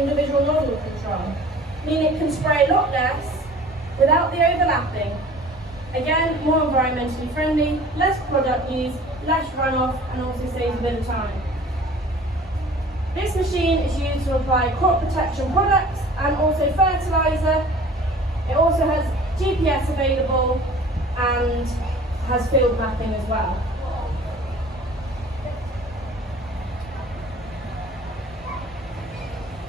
individual nozzle control, meaning it can spray a lot less without the overlapping. Again, more environmentally friendly, less product use, less runoff, and also saves a bit of time. This machine is used to apply crop protection products and also fertiliser. It also has GPS available and has field mapping as well.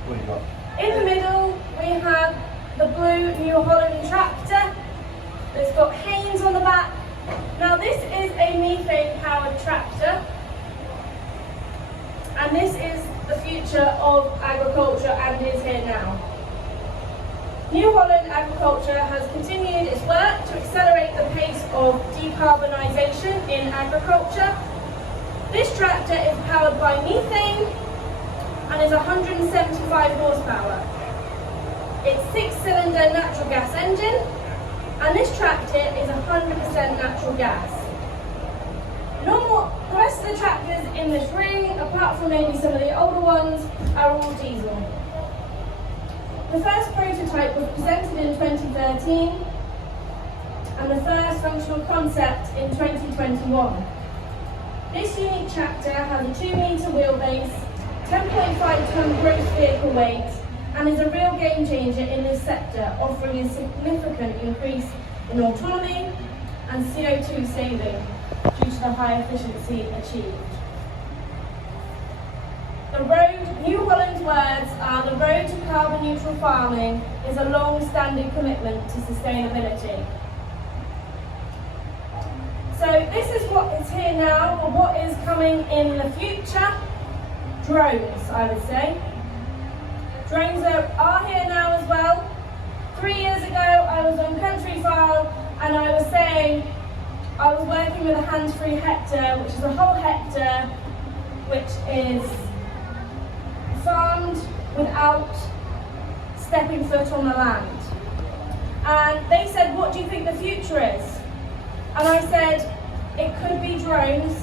What have you got? In the middle, we have the blue New Holland tractor. It's got Haynes on the back. Now this is a methane-powered tractor, and this is the future of agriculture and is here now. New Holland Agriculture has continued its work to accelerate the pace of decarbonisation in agriculture. This tractor is powered by methane and is 175 horsepower. It's 6-cylinder natural gas engine, and this tractor is 100% natural gas. The rest of the tractors in this ring, apart from maybe some of the older ones, are all diesel. The first prototype was presented in 2013 and the first functional concept in 2021. This unique tractor has a 2-metre wheelbase, 10.5 tonne gross vehicle weight, and is a real game changer in this sector, offering a significant increase in autonomy and CO2 saving due to the high efficiency achieved. New Holland's words are, the road to carbon neutral farming is a long-standing commitment to sustainability. So this is what is here now, or what is coming in the future. Drones, I would say. Drones are here now as well. 3 years ago, I was on Country File, and I was saying I was working with a hands-free hectare, which is a whole hectare, which is farmed without stepping foot on the land. And they said, what do you think the future is? And I said, it could be drones.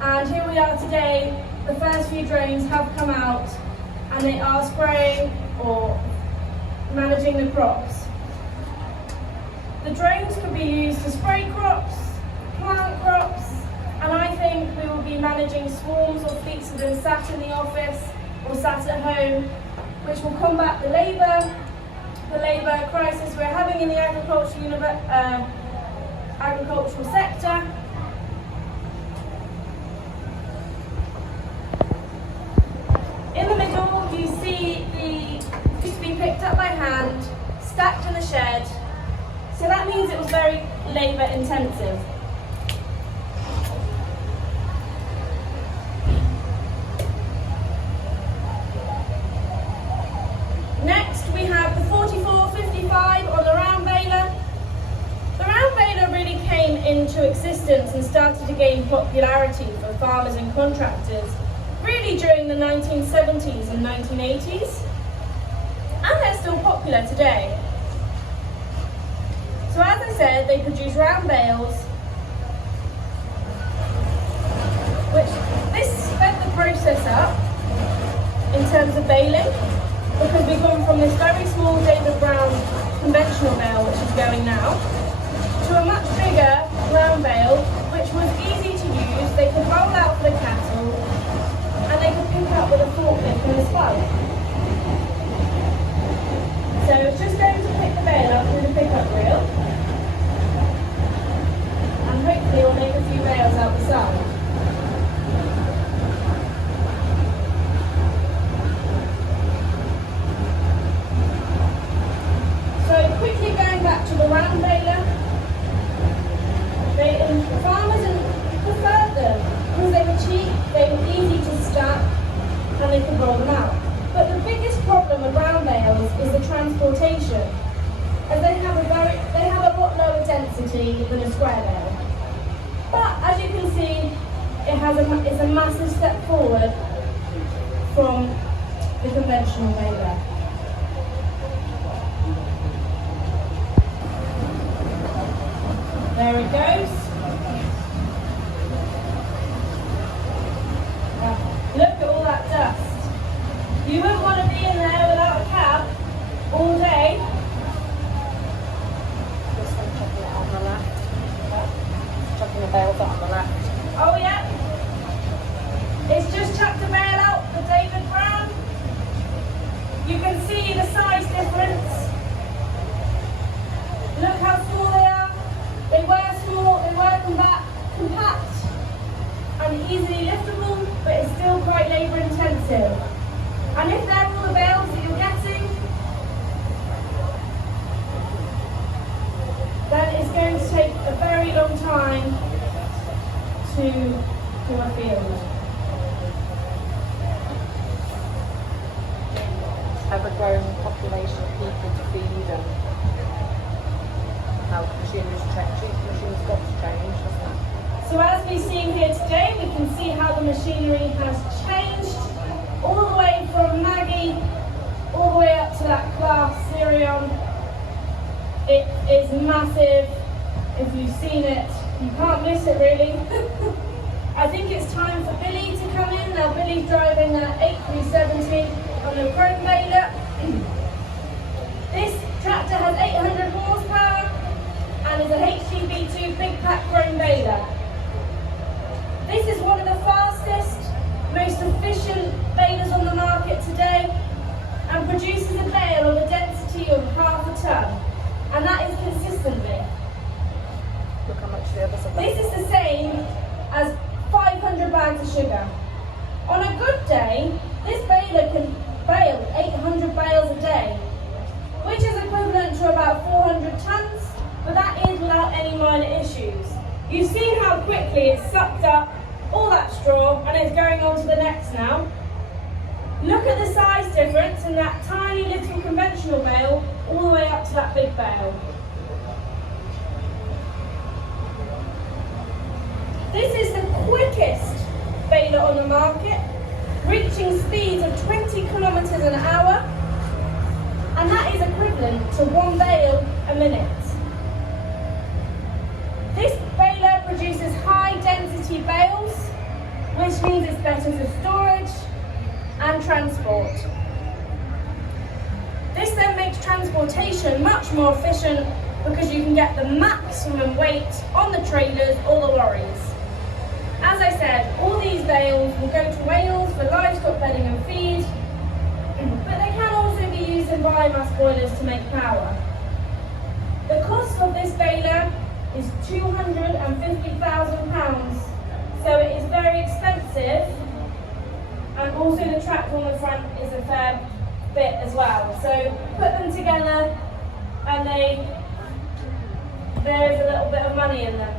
And here we are today. The first few drones have come out, and they are spraying or managing the crops. The drones could be used to spray crops, plant crops, and I think we will be managing swarms or fleets of them sat in the office or sat at home, which will combat the labour crisis we're having in the agricultural sector. In the middle, you see the used to be picked up by hand, stacked in the shed. So that means it was very labour intensive. Next we have the 4455 or the round baler. The round baler really came into existence and started to gain popularity for farmers and contractors really during the 1970s and 1980s, and they're still popular today. So as I said, they produce round bales, which this sped the process up in terms of baling, because we've gone from this very small David Brown conventional bale, which is going now, to a much bigger round bale, which was easy to use. They could roll out for the cattle, and they could pick up with a forklift and a spud. So it's just going to pick the bale up with a pickup reel, and hopefully we'll make a few bales out the side. So quickly going back to the round baler, farmers preferred them because they were cheap, they were easy to stack, and they could roll them out. But the biggest problem with round bales is the transportation, as they have a lot lower density than a square bale. But as you can see, it's a massive step forward from the conventional baler. There it goes. Look at all that dust. You wouldn't want to be easily liftable, but it's still quite labour intensive. And if they're all the bales that you're getting, then it's going to take a very long time to do a field. Ever-growing population of people to feed and how machinery's changed. Machine's got to change, hasn't it? So as we've seen here today, we can see how the machinery has changed all the way from Maggie all the way up to that class Sirion. It is massive. If you've seen it, you can't miss it really. I think it's time for Billy to come in. Now Billy's driving an 8370 on the chrome baler. This tractor has 800 horsepower and is a HGV2 big pack chrome baler. This is one of the fastest, most efficient balers on the market today and produces a bale of a density of half a tonne, and that is consistently. Look how much the others are. This is the same as 500 bags of sugar. On a good day, this baler can bale 800 bales a day, which is equivalent to about 400 tonnes, but that is without any minor issues. You've seen how quickly it's sucked up all that straw and it's going on to the next now. Look at the size difference in that tiny little conventional bale all the way up to that big bale. This is the quickest baler on the market, reaching speeds of 20 kilometres an hour, and that is equivalent to 1 bale a minute. This baler produces high density bales, which means it's better for storage and transport. This then makes transportation much more efficient because you can get the maximum weight on the trailers or the lorries. As I said, all these bales will go to Wales for livestock bedding and feed, but they can also be used in biomass boilers to make power. The cost of this baler is £250,000, so it is very expensive, and also the tractor on the front is a fair bit as well. So put them together and there is a little bit of money in them.